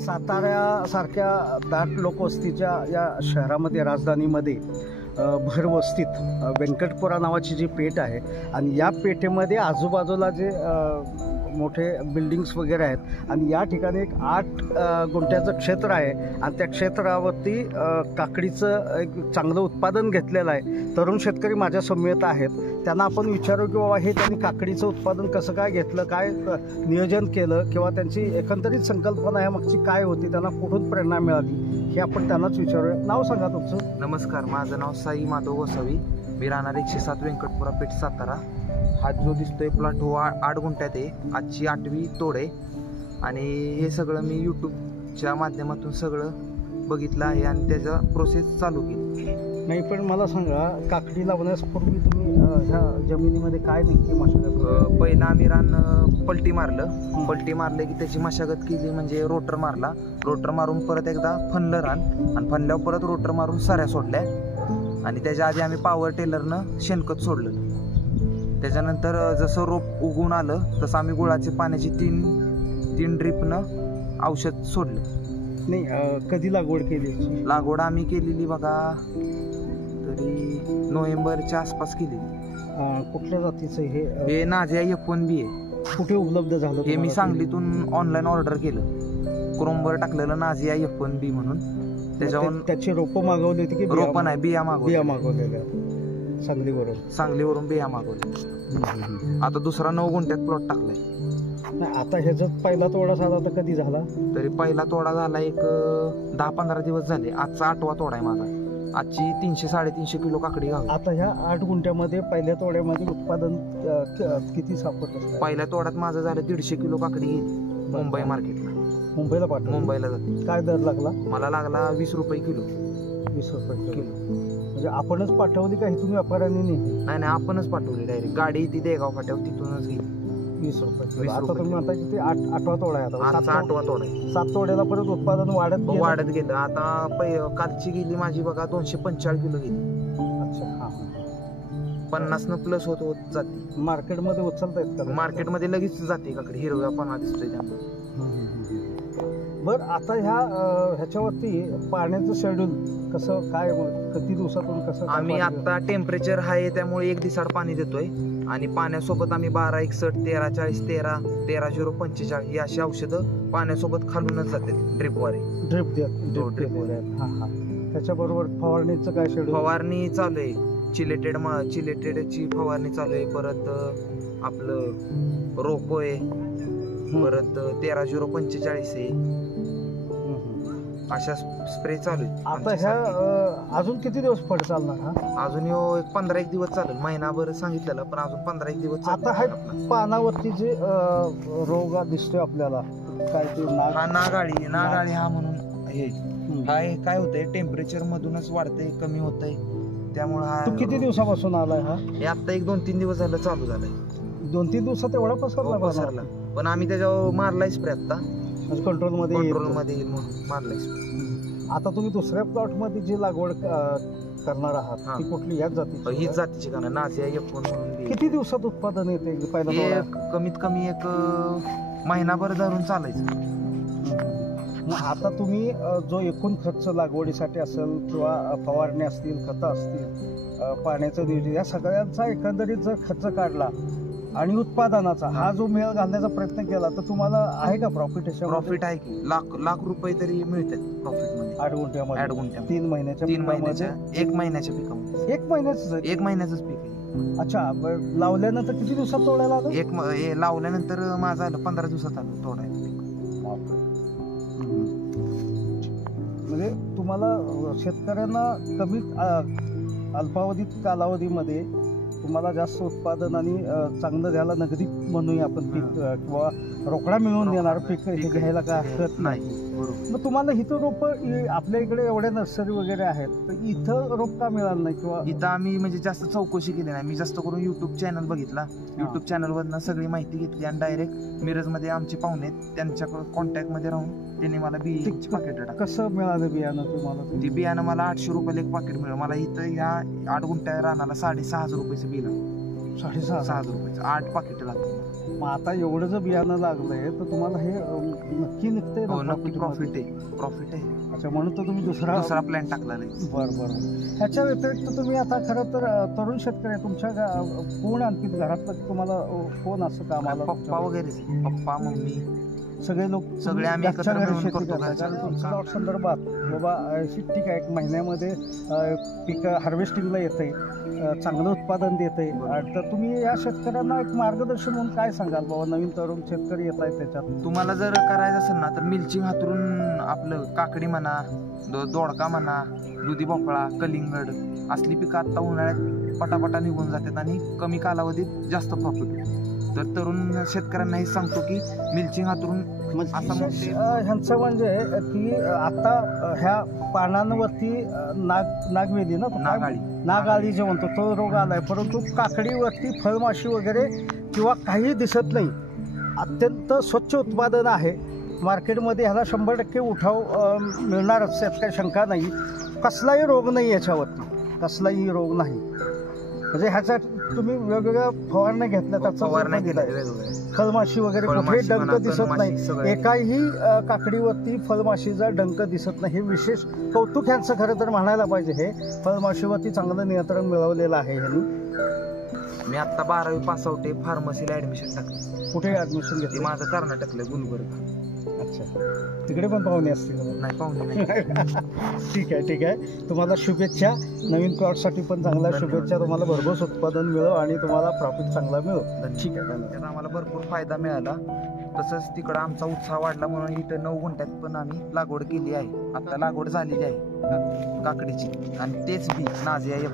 साताऱ्यासारख्या दाट लोकवस्तीच्या या शहरामध्ये, राजधानीमध्ये भरवस्तीत व्यंकटपुरा नावाची जी पेठ आहे आणि या पेठेमध्ये आजूबाजूला जे मोठे बिल्डिंग्स वगैरे आहेत आणि या ठिकाणी एक 8 गुंठ्याचं क्षेत्र आहे आणि त्या क्षेत्रावरती काकडीचं एक चांगलं उत्पादन घेतलेलं आहे. तरुण शेतकरी माझ्या समवेत आहेत. त्यांना आपण विचारू की बाबा हे त्यांनी काकडीचं उत्पादन कसं काय घेतलं, काय नियोजन केलं किंवा त्यांची एकंदरीत संकल्पना ह्यामागची काय होती, त्यांना कुठून प्रेरणा मिळाली हे आपण त्यांनाच विचारूया. नाव सांगा तुमचं. नमस्कार, माझं नाव साई माधव गोसावी. मी राहणार 107 व्यंकटपुरा पेठ, सातारा. हा जो दिसतोय प्लॉट हो 8 गुंठ्यात आहे. आजची 8वी तोड आहे आणि हे सगळं मी यूट्यूबच्या माध्यमातून सगळं बघितलं आहे आणि त्याचा प्रोसेस चालू केली. नाही, पण मला सांगा, काकडी लावण्यापूर्वी तुम्ही ह्या जमिनीमध्ये काय नेमकी मशागत? पहिला आम्ही रान पलटी मारलं की त्याची मशागत केली, म्हणजे रोटर मारला. रोटर मारून परत एकदा फनलं रान आणि फनल्यावर परत रोटर मारून साऱ्या सोडल्या आणि त्याच्या आधी आम्ही पॉवर टेलरनं शेणखत सोडलं. त्याच्यानंतर जसं रोप उगवून आलं तसं आम्ही गुळाच्या पाण्याची तीन ड्रिपनं औषध सोडलं. नाही, कधी लागवड केली? लागवड आम्ही केलेली बघा तरी नोव्हेंबरच्या आसपास केलेली. कुठल्या जातीचं हे नाझिया F1B आहे. कुठे उपलब्ध झालं हे मी सांगलीतून ऑनलाईन ऑर्डर केलं. क्रोमवर टाकलेलं नाझिया F1B म्हणून. त्याच्यावर त्याची रोपं मागवली होती की रोपं नाही, बिया मागवलेल्या? सांगलीवरून बिया मागवल्या. आता दुसरा 9 गुंठ्यात प्लॉट टाकलाय. आता ह्याच्यात पहिला तोडा साधारण कधी झाला? तरी पहिला तोडा झाला एक 10-15 दिवस झाले. आजचा 8वा तोडा आहे माझा. आजची 300-350 किलो काकडी घालू. आता ह्या 8 गुंठ्यामध्ये पहिल्या तोड्यामध्ये उत्पादन किती सापडतं? पहिल्या तोड्यात माझं झालं 150 किलो काकडी गेली मुंबई मार्केटला. मुंबईला जाते. काय दर लागला? मला लागला 20 रुपये किलो. 20 रुपये किलो म्हणजे आपणच पाठवली का? तुम्ही व्यापाऱ्यांनी नेली? नाही, आपणच पाठवली. डायरेक्ट गाडी ती देगाव फाट्यावर तिथूनच गेली. 20 रुपये. आता तुम्ही म्हणता की ते 8वा तोडा आहे. आता 8वा तोडा आहे. 7 तोड्याला परत उत्पादन वाढत गेलं. आता कालची गेली माझी बघा 245 किलो गेली. अच्छा, 50 प्लस होत जाते. मार्केटमध्ये उचलतायत का? मार्केटमध्ये लगेच जाते काकडी. हिरव्यापणा दिसतोय त्यामुळे. बरं, आता ह्याच्यावरती पाण्याचं शेड्यूल कसं काय, किती दिवसातून कसं? आम्ही आता टेम्परेचर हाय त्यामुळे 1 दिवसाआड पाणी देतोय आणि पाण्यासोबत आम्ही 1261, 1340, 13-045 ही अशी औषधं पाण्यासोबत खालूनच जाते ड्रिपद्वारे. त्याच्याबरोबर फवारणीचं काय शेड्यूल? फवारणी चालू आहे. चिलेटेडची फवारणी चालू आहे. परत आपलं रोको आहे. परत 13-045 आहे. अशा स्प्रे चालू आहे. आता ह्या अजून किती दिवस फळ चालणार? अजून एक 15-1 दिवस चालेल. महिनाभर सांगितलेलं, पण अजून 15-1 दिवस. आता हा पानावरती जे रोग दिसतोय आपल्याला, काय ते नागाळी हा म्हणून हे काय होतंय, टेम्परेचर मधूनच वाढतंय, कमी होतंय. त्यामुळे हा. किती दिवसापासून आलाय हा? हे आता 1-2-3 दिवस झालं चालू झालंय. 2-3 दिवसात एवढा पसरला? पण आम्ही त्याच्यावर मारलाय स्प्रे. आता कंट्रोलमध्ये मारलाय. आता तुम्ही दुसऱ्या प्लॉट मध्ये जी लागवड करणार आहात ती कुठली? ह्याच जातीची? हीच जातीची का? नाझिया F1 म्हणून. किती दिवसात उत्पादन येते पहिला? कमीत कमी एक महिनाभर धरून चालायचं. आता तुम्ही जो एकूण खर्च लागवडीसाठी असेल किंवा फवारणी असतील, खतं असतील, पाण्याचं नियोजन, या सगळ्यांचा एकंदरीत जर खर्च काढला आणि उत्पादनाचा हा जो मेळ घालण्याचा प्रयत्न केला तर तुम्हाला आहे का प्रॉफिट? प्रॉफिट आहे की लाख रुपये तरी मिळतात प्रॉफिट मध्ये. 8 गुंठ्यामध्ये 3 महिन्याच्या 1 महिन्याच्या पिकामध्ये. 1 महिन्याचंच पीक आहे. अच्छा, लावल्यानंतर किती दिवसात तोडायला आलं? लावल्यानंतर माझं आलं 15 दिवसात आलं तोडायला पीक. म्हणजे तुम्हाला शेतकऱ्यांना कमी अल्पावधीत कालावधीमध्ये तुम्हाला जास्त उत्पादन आणि चांगलं द्यायला नगदी म्हणूया आपण पीक किंवा रोकडा मिळवून देणार पीक हे घ्यायला काय हरकत नाही. मग तुम्हाला इथं रोप आपल्या इकडे एवढ्या नर्सरी वगैरे आहेत तर इथं रोप का मिळालं नाही? किंवा इथं आम्ही म्हणजे जास्त चौकशी केली नाही. मी जास्त करून युट्यूब चॅनल बघितला. युट्यूब चॅनलवरनं सगळी माहिती घेतली आणि डायरेक्ट मिरजमध्ये आमचे पाहुणे आहेत त्यांच्या कॉन्टॅक्टमध्ये राहून त्यांनी मला बियाची पाकिट टाकलं. कसं मिळालं बियाणं तुम्हाला? ते बियाणं मला 800 रुपयाला एक पाकिट मिळालं. मला इथं या 8 गुंठ्या रानाला 6,500 रुपयाचं बिल. 6,500 रुपयाचं 8 पाकिट लागतं. मग आता एवढं जर बियाणं लागलंय तर तुम्हाला हे नक्की निघतंय हो ना नक्की profit मध्ये? प्रॉफिट आहे. अच्छा, म्हणून तर तुम्ही दुसरा प्लॅन टाकला नाही. बरं. ह्याच्या व्यतिरिक्त तुम्ही आता खरं तर तरुण शेतकरी आहे. तुमच्या कोण आणखी घरातलं तुम्हाला कोण असं कामाला पप्पा वगैरे, पप्पा मम्मी सगळे लोक सगळे आम्ही घरच्या एकत्र घरी मिळून शेती करतो करता? घरच्या कारण घरी. तुमच्या प्लॉट संदर्भात बाबा ठीक आहे, एक महिन्यामध्ये पीक हार्वेस्टिंगला येतंय, चांगलं उत्पादन देतंय, तर तुम्ही या शेतकऱ्यांना एक मार्गदर्शन म्हणून काय सांगाल बाबा? नवीन तरुण शेतकरी येत आहेत त्याच्यात तुम्हाला जर करायचं असेल ना तर मिल्चिंग हातरून आपलं काकडी म्हणा, दोडका म्हणा, दुधी भोपळा, कलिंगड असली पिकं आता उन्हाळ्यात पटापटा निघून जातात आणि कमी कालावधीत जास्त प्रॉफिट होतं. तर तरुण शेतकऱ्यांना हे सांगतो की मिल्चिंग हातरून असं ह्यांचं म्हणजे की आता ह्या पानांवरती नागवेली ना, नागाळी जे म्हणतो तो रोग आलाय, परंतु काकडीवरती फळमाशी वगैरे किंवा काही दिसत नाही. अत्यंत स्वच्छ उत्पादन आहे. मार्केटमध्ये ह्याला 100% उठाव मिळणारच, यात काही शंका नाही. कसलाही रोग नाही याच्यावरती, कसलाही रोग नाही. म्हणजे ह्याच्या तुम्ही वेगवेगळ्या फवारण्या घेतल्या, त्याचा फळमाशी वगैरे कुठेही डंक दिसत नाही. एकाही काकडीवरती फळमाशीचा डंक दिसत नाही. हे विशेष कौतुक ह्यांचं खरं तर म्हणायला पाहिजे. हे फळमाशीवरती चांगलं नियंत्रण मिळवलेलं आहे ह्यांनी. मी आता 12वी पास आउट आहे, फार्मसीला ऍडमिशन टाकलं. कुठे ऍडमिशन घेतलं? माझं कर्नाटकला गुलबर्गा. अच्छा, तिकडे पण पाहुणे असतील? नाही, पाहुणे नाही. ठीक आहे. तुम्हाला शुभेच्छा. नवीन प्लॉटसाठी पण चांगल्या शुभेच्छा. तुम्हाला भरघोस उत्पादन मिळो आणि तुम्हाला प्रॉफिट चांगला मिळो. ठीक आहे, धन्यवाद. आम्हाला भरपूर फायदा मिळाला. तसंच तिकडं आमचा उत्साह वाढला म्हणून इथं 9 गुंठ्यात पण आम्ही लागवड केली आहे. आता लागवड झालेली आहे काकडीची, आणि तेच बी नाझिया F